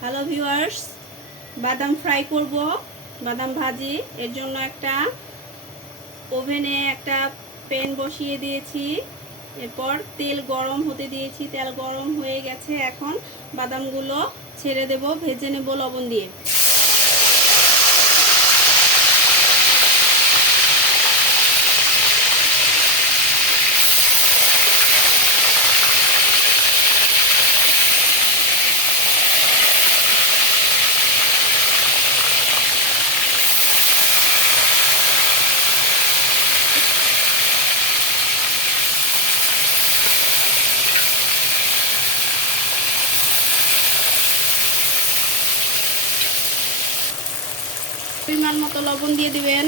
Hello viewers বাদাম fry করব, বাদাম ভাজি। এর জন্য একটা ওভেনে একটা প্যান বসিয়ে দিয়েছি। এরপর তেল গরম হতে দিয়েছি। তেল গরম হয়ে গেছে। এখন বাদামগুলো ছেড়ে দেব, ভেজে নেব লবণ দিয়ে। পরিমাণ মতো লবণ দিয়ে দিবেন।